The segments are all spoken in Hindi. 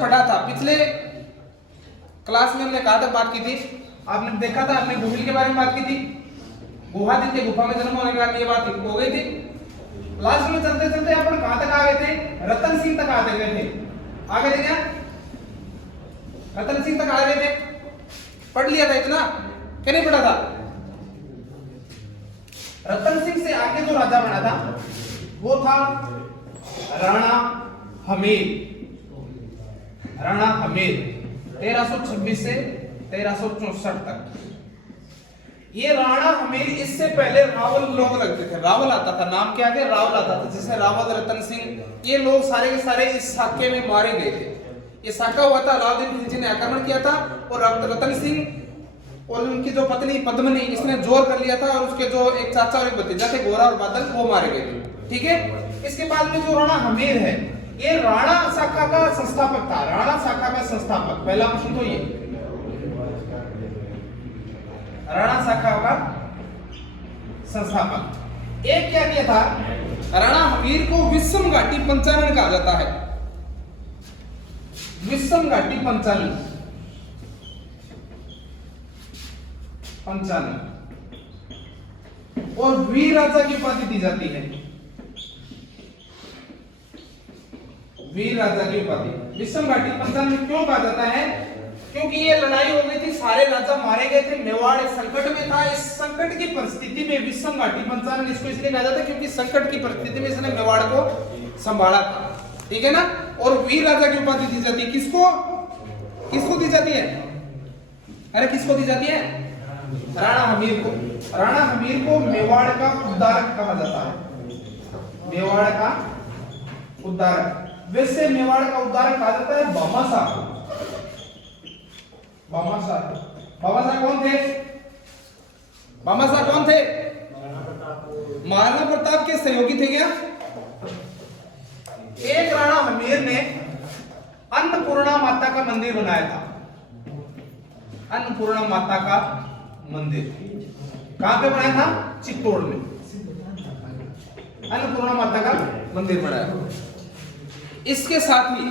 पढ़ा था पिछले क्लास में, हमने कहा था, बात की थी, आपने देखा था, हमने गुहिल के बारे में बात की थी। गुहादित्य गुफा में जन्म होने के बाद ये बात हो गई थी। लास्ट में चलते चलते अपन कहां तक आ गए थे? रतन सिंह तक आ गए थे। आ गए थे क्या? रतन सिंह तक आ गए थे। पढ़ लिया था इतना कि नहीं पढ़ा था? रतन सिंह से आगे जो राजा बना था वो था राणा हमीर। राणा हमीर 1326 से 1364 तक। ये राणा हमीर, इससे पहले रावल लोग लगते थे। रावल आता था, नाम क्या है? रावल आता था, जिससे रावल, रतन सिंह, ये लोग सारे के सारे इस साके में मारे गए थे। ये साका हुआ था, अलाउद्दीन खिलजी ने आक्रमण किया था और रतन सिंह और उनकी जो पत्नी पद्मिनी, इसने जोर कर लिया था और उसके जो एक चाचा और एक भतीजा थे, गोरा और बादल, वो मारे गए थे। ठीक है। इसके बाद में जो राणा हमीर है, ये राणा शाखा का संस्थापक था। राणा शाखा का संस्थापक, पहला ऑप्शन तो ये राणा शाखा का संस्थापक। एक क्या किया था? राणा हमीर को विषम घाटी पंचानन कहा जाता है। विषम घाटी पंचानन, और वीर राजा की उपाधि दी जाती है। वीर राजा की उपाधि विषम घाटी पंचानन क्यों कहा जाता है? क्योंकि ये लड़ाई हो गई थी, सारे राजा मारे गए थे, मेवाड़ एक संकट में था। इस संकट की परिस्थिति में विषम घाटी पंचानन इसको इसलिए कहा जाता है क्योंकि संकट की परिस्थिति में इसने मेवाड़ को संभाला था। ठीक है ना। और वीर राजा की उपाधि दी जाती है किसको? किसको दी जाती है? अरे किसको दी जाती है? राणा हमीर को। राणा हमीर को मेवाड़ का उद्धारक कहा जाता है। मेवाड़ का उद्धारक। वैसे मेवाड़ का उद्धारक कहा जाता है भामाशाह को। भामाशाह कौन थे? भामाशाह कौन थे? महाराणा प्रताप के सहयोगी थे क्या? एक राणा हमीर ने अन्नपूर्णा माता का मंदिर बनाया था। अन्नपूर्णा माता का मंदिर कहां पे बनाया था? चित्तौड़ में अन्नपूर्णा माता का मंदिर बनाया। इसके साथ ही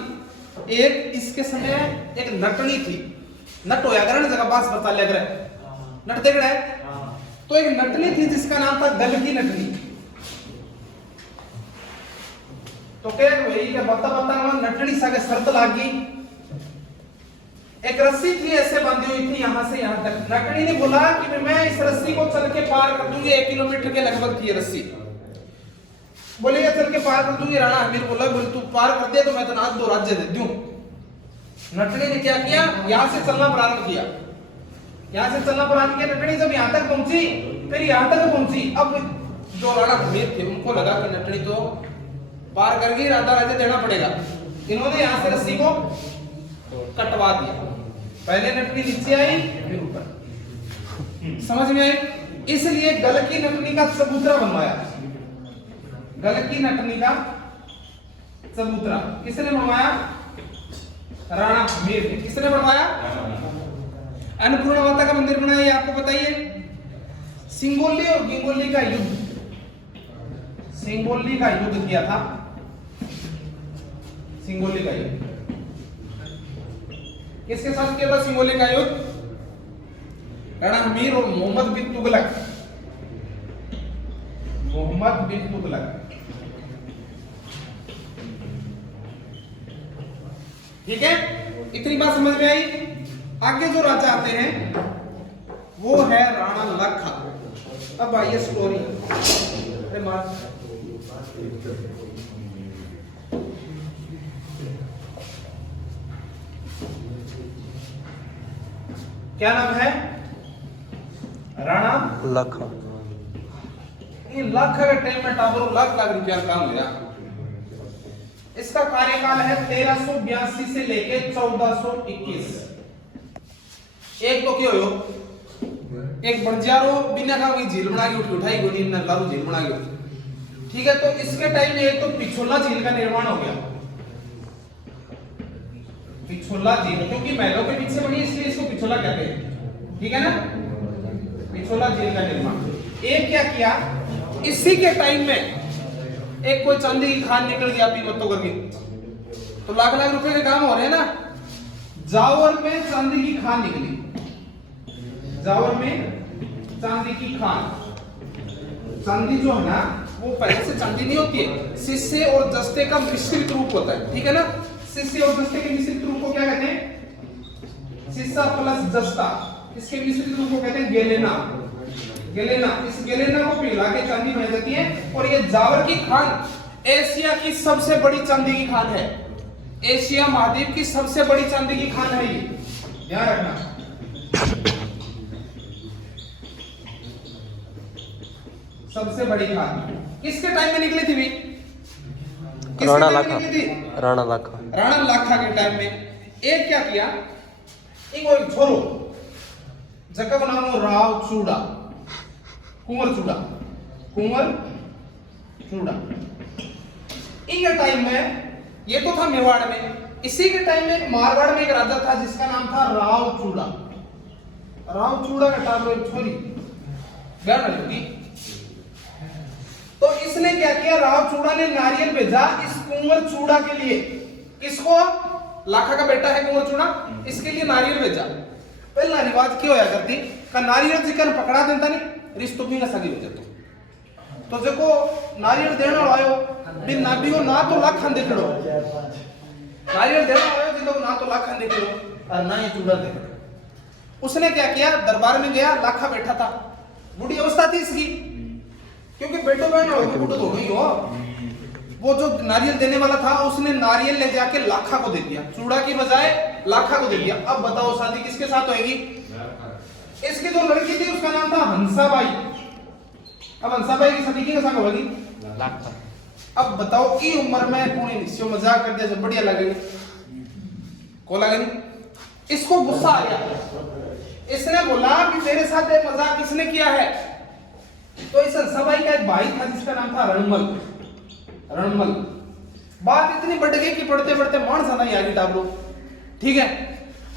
एक इसके समय एक नटनी थी। नट होया करे जगह बास बता लिया करे, नट देख रहा है। तो एक नटनी थी जिसका नाम था गल की नटनी। तो क्या हुई कि बता नटनी सा के शर्त लागी। एक रस्सी थी ऐसे बंधी हुई थी यहां से यहां तक। नटनी ने बोला कि मैं इस रस्सी को चल के पार कर दूंगी। 1 किलोमीटर के लगभग थी रस्सी। बोले ये चल के पार कर दूंगी। राणा हमीर बोला, बोले तू पार कर दे तो मैं तो आज 2 राज्य दे दूं। नटनी ने क्या किया? यहां से चलना प्रारंभ किया। यहां से चलना प्रारंभ किया। नटनी जब यहां तक पहुंची, फिर यहां तक पहुंची। अब जो राणा हमीर थे उनको लगा कि नटनी तो पार कर गई, आधा राज्य देना पड़ेगा। इन्होंने यहां से रस्सी को कटवा दिया। पहले नटनी नीचे आई, फिर ऊपर। समझ में आई? इसलिए गल की नटनी का चबूतरा बनवाया। गल की नटनी का चबूतरा किसने बनवाया? राणा हमीर ने। किसने बनवाया? अन्नपूर्णा माता का मंदिर बनाया। ये आपको बताइए। सिंगोली और गिंगोली का युद्ध, सिंगोली का युद्ध किया था। सिंगोली का युद्ध किसके साथ किया था? सिंगोली का युद्ध राणा हमीर और मोहम्मद बिन तुगलक। मोहम्मद बिन तुगलक। ठीक है। इतनी बात समझ में आई। आगे जो राजा आते हैं वो है राणा लखा। अब आइए स्टोरी। अरे मार क्या नाम है? राणा लखा। ये लाख का टाइम में टावर लाख रुपया काम गया। इसका कार्यकाल है 1382 से लेके 1421। एक तो क्या हो, एक बंजारो बिना का झील बना के उठाई गोली ने लारू झील बना के। ठीक है। तो इसके टाइम में एक तो पिछोला झील का निर्माण हो गया। पिछोला झील क्योंकि महलों के पीछे बनी इसलिए इसको पिछोला कहते हैं। ठीक है ना। पिछोला झील का निर्माण। एक क्या किया? इसी के टाइम में एक कोई चांदी की खान निकल गया पी मत्तो करके। तो लाख लाख रुपए के काम हो रहे हैं ना। जावर में चांदी की खान निकली, जावर में चांदी की खान। चांदी जो है ना वो पहले से चांदी नहीं होती है, सीसे और जस्ते का मिश्रित रूप होता है, ठीक है ना। सीसे और जस्ते के मिश्रित रूप को क्या कहते हैं? सीसा प्लस जस्ता। इसके मिश्रित रूप को कहते हैं गेलेना। गेलेना, इस गेलेना को पिघला के चांदी बन जाती है। और ये जावर की खान एशिया की सबसे बड़ी चांदी की खान है। एशिया महाद्वीप की सबसे बड़ी चांदी की खान है ये, ध्यान रखना। सबसे बड़ी खान किसके टाइम में निकली थी भी? राणा लाखा। राणा लाखा। राणा लाखा के टाइम में एक क्या किया, एक छोरो जगह नाम हो राव चूड़ा, कुंवर चूड़ा, कुंवर चूड़ा। इनके टाइम में, ये तो था मेवाड़ में, इसी के टाइम में एक मारवाड़ में एक राजा था जिसका नाम था राव चूड़ा। राव चूड़ा का टाइम में छोरी गाना लगी। तो इसने क्या किया, राव चूड़ा ने नारियल भेजा इस कुंवर चूड़ा के लिए। किसको? लाखा का बेटा है कुंवर चूड़ा, इसके लिए नारियल भेजा। पहला रिवाज क्या होया करती का नारियल जिकर पकड़ा देता नहीं रिश्तो भी ना सगी हो जातो। तो देखो नारियल देना आयो बिन ना भी हो ना तो लाख खान देख लो, नारियल देना आयो जिन लोग ना तो लाख खान देख लो और ना ये चूड़ा देख लो। उसने क्या किया, दरबार में गया, लाखा बैठा था, बूढ़ी अवस्था थी इसकी, क्योंकि बेटो बहन होगी बूढ़ो हो गई हो। वो जो नारियल देने वाला था उसने नारियल ले जाके लाखा को दे दिया, चूड़ा की बजाय लाखा को दे दिया। अब बताओ शादी किसके साथ होगी? इसकी जो लड़की थी उसका नाम था हंसाबाई। अब हंसाबाई की शादी किसके साथ होगी? लाखा। अब बताओ ई उम्र में कौन निश्चय मजाक कर दिया, जब बढ़िया लगेगी को लगेगी। इसको गुस्सा आ गया, इसने बोला कि तेरे साथ एक मजाक किसने किया है? तो इस हंसाबाई का एक भाई था जिसका नाम था रणमल। रणमल बात इतनी बढ़ गई कि पढ़ते पढ़ते मान ज्यादा ही आगे डाल लो, ठीक है।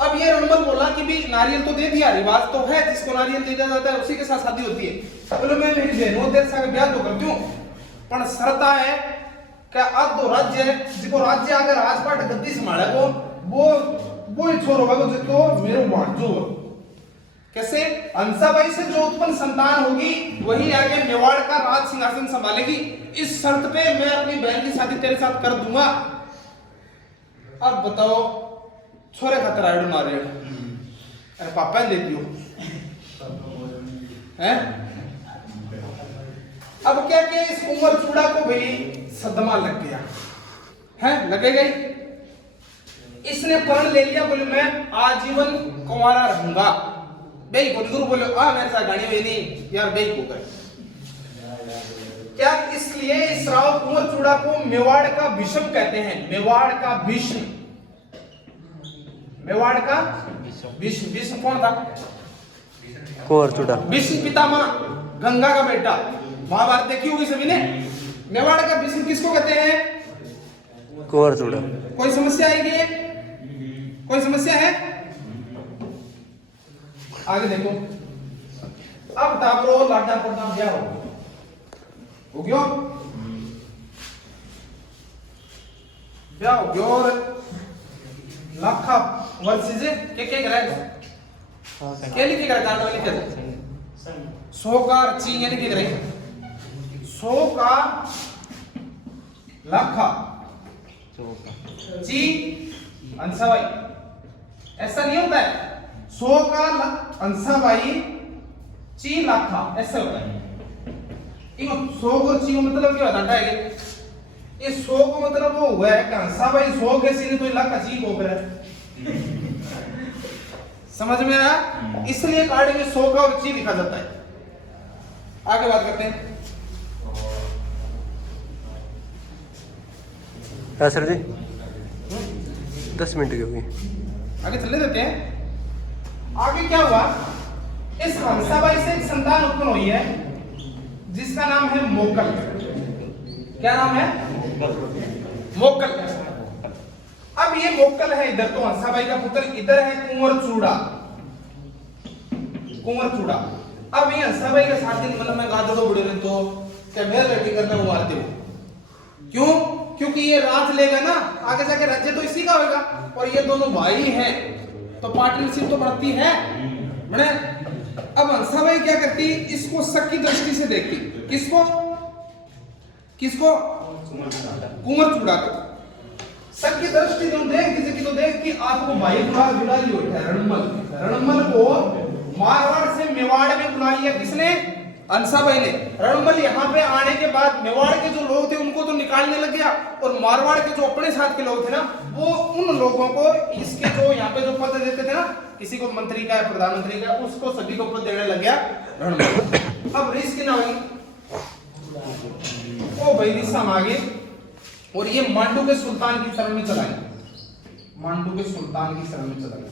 अब ये रणमल बोला कि भी नारियल तो दे दिया, रिवाज तो है जिसको नारियल दे दिया जाता है उसी के साथ शादी होती है। बोलो मैं मेरी बहनों तेरे साथ ब्याह तो कर दूं, पर शर्त है कि अब तो राज्य है, जिसको राज्य अगर राजपाट गद्दी संभाले को वो छोरो होगा जिसको मेरे बांट जो कैसे हंसाबाई से जो उत्पन्न संतान होगी वही आगे मेवाड़ का राज सिंहासन संभालेगी। इस शर्त पे मैं अपनी बहन की शादी तेरे साथ कर दूंगा। अब बताओ छोरे खातर आयो मारे, अरे पापा दे दियो हैं। अब क्या किया, इस कुंवर चूड़ा को भी सदमा लग गया है, लगेगा ही। इसने प्रण ले लिया, बोले मैं आजीवन कुंवारा रहूंगा। बेई को गुरु बोले आ मेरे साथ गाड़ी हुई नहीं यार, बेई को कर क्या। इसलिए इस राव कुंवर चूड़ा को मेवाड़ का भीष्म कहते हैं। मेवाड़ का भीष्म, मेवाड़ का भीष्म। भीष्म कौन था? कुंवर चूड़ा। भीष्म पितामह, गंगा का बेटा। महाभारत देखी होगी सभी ने। मेवाड़ का भीष्म किसको कहते हैं? कुंवर चूड़ा। कोई समस्या आएगी? कोई समस्या है? आगे देखो। अब डाबरो लाडा प्रताप क्या हो गया? ब्याह हो गया और लाखा वर्ष से क्या करेगा? क्या लिखे करेगा? कांड में लिखे थे 100 का ची यानी लिखे करेगा 100 का लाखा ची अंसाबाई, ऐसा नहीं होता है। 100 का अंसाबाई ची लाखा ऐसा होता है। 100 को ची को मतलब क्या होता है? ये 100 को मतलब वो हुआ है कि अंसाबाई 100 के सीने तो लाखा ची को कर समझ में आया? इसलिए कार्ड में 100 का और ची लिखा जाता है। आगे बात करते हैं। सर जी 10 मिनट की होगी, आगे चलने देते हैं। आगे क्या हुआ, इस हंसाबाई से एक संतान उत्पन्न हुई है जिसका नाम है मोकल। क्या नाम है? मोकल। अब ये मोकल है इधर, तो हंसाबाई का पुत्र इधर है कुंवर चूड़ा। कुंवर चूड़ा। अब ये हंसाबाई के साथ मतलब मैं गादड़ो बुढ़े ने तो क्या मेरा लड़की करना वो मारते हो क्यों? क्योंकि ये राज लेगा ना, आगे जाके राज्य तो इसी का होगा, और ये दोनों भाई हैं तो पार्टनरशिप तो बढ़ती है बने। अब हंसाबाई क्या करती, इसको शक की दृष्टि से देखती। किसको? किसको? कुंवर चूड़ा को शक की दृष्टि तुम देख, किसी की तो देख कि आपको भाई बुला लियो है रणमल। रणमल को मारवाड़ से मेवाड़ में बुला लिया किसने? हंसाबाई ने। रणमल यहाँ पे आने के बाद मेवाड़ के जो लोग थे उनको तो निकालने लग गया, और मारवाड़ के जो अपने साथ के लोग थे ना, वो उन लोगों को इसके जो यहाँ पे जो पद देते थे ना, किसी को मंत्री का, प्रधानमंत्री का, उसको सभी को पद देने लग गया रणमल। अब रिस्क ना हुई, ओ भाई रिश्ता मांगे, और ये मांडू के सुल्तान की शरण में चला गया। मांडू के सुल्तान की शरण में चला गया।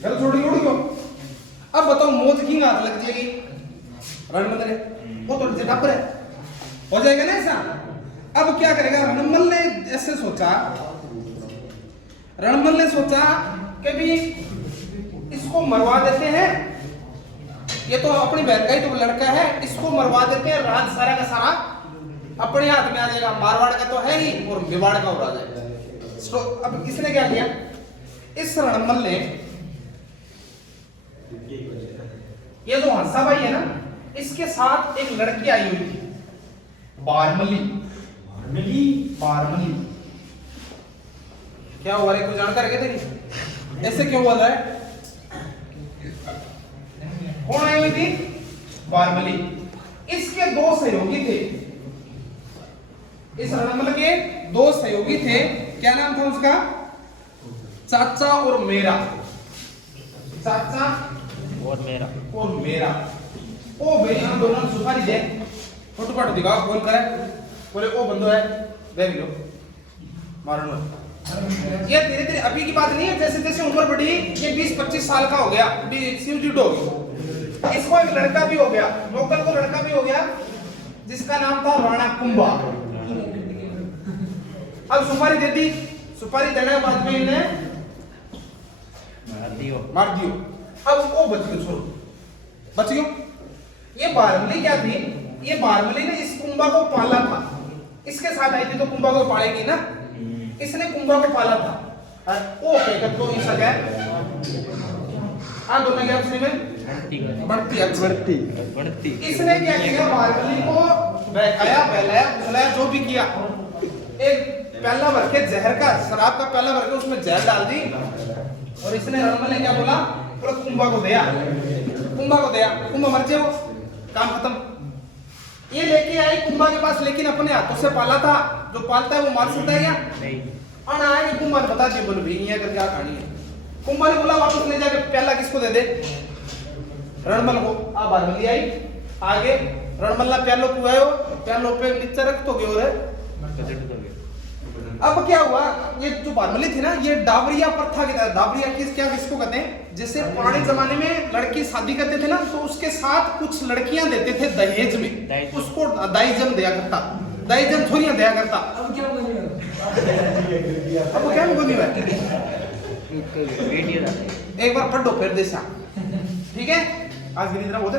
घर छोड़ी उड़ गयो। अब बताओ मौज की हाथ लग जाएगी रणमल ने, वो तो जटापर है, हो जाएगा ना ऐसा। अब क्या करेगा रणमल ने? ऐसे सोचा, रणमल ने सोचा कि भी इसको मरवा देते हैं, ये तो अपनी बहन का ही तो लड़का है, इसको मरवा देते हैं, राज सारा का सारा अपने हाथ में आ जाएगा, मारवाड़ का तो है ही और मेवाड़ का हो जाएगा। अब इसने क्या किया, इस रणमल ने, ये जो हंसाबाई है ना, इसके साथ एक लड़की आई हुई थी, बारमली। बारमली क्या हुआ रे, कुछ जानकार है थे? ऐसे क्यों हुआ है? कौन आई हुई थी? बारमली। इसके दो सहयोगी थे, इस रणमल के दो सहयोगी थे। क्या नाम था उसका? चाचा और मेरा। चाचा और मेरा। ओ भाई हम दोनों सुपारी दे, फोटो पाटो दिखाओ, फोन करे, बोले ओ बंदो है, देख लो मारो। ये धीरे धीरे अभी की बात नहीं है, जैसे जैसे उम्र बढ़ी, ये 20-25 साल का हो गया, शिवजी हो गया। इसको एक लड़का भी हो गया, नौकर को लड़का भी हो गया, जिसका नाम था राणा कुंभा। अब सुपारी दे दी, सुपारी देने के बाद में इन्हें मार दियो। अब वो बच गयो, छोड़ो बच गयो। ये बारमली क्या थी, ये बारमली ने इस कुंभा को पाला था, इसके साथ आई थी तो कुंभा को पालेगी ना, इसने कुंभा को पाला था। और ओ कहकर तो इस गया दोनों के आपस में बढ़ती। इसने क्या किया, बारमली को बहकाया, बहलाया, फुसलाया, जो भी किया। एक प्याला भर के जहर का, शराब का प्याला भर के उसमें जहर डाल दी, और इसने रणमल ने क्या बोला, पूरा कुंभा को दिया, कुंभा मर जाओ, काम खत्म। ये लेके आई कुंभा के पास, लेकिन अपने हाथों से पाला था, जो पालता है वो मार सकता है क्या? नहीं। और आए कुंभा ने बता दिया, बोलो भैया कर क्या कहानी है। कुंभा ने बोला वापस ले जाके प्याला किसको दे दे? रणमल को। अब बारमली आई आगे, रणमल ना प्यालो पुआयो, प्यालो पे नीचे रख तो गयो रे। अब क्या हुआ, ये जो बारमली थी ना, ये डाबरिया प्रथा की तरह, डाबरिया किसको कहते हैं? जैसे पुराने जमाने में लड़की शादी करते थे ना, तो उसके साथ कुछ लड़कियां देते थे दहेज में, उसको दाईजन दिया करता, दाईजन थोड़ियां दिया करता। अब क्या बोली एक बार पढ़ो फिर देशा, ठीक है? आज की तरह बोलते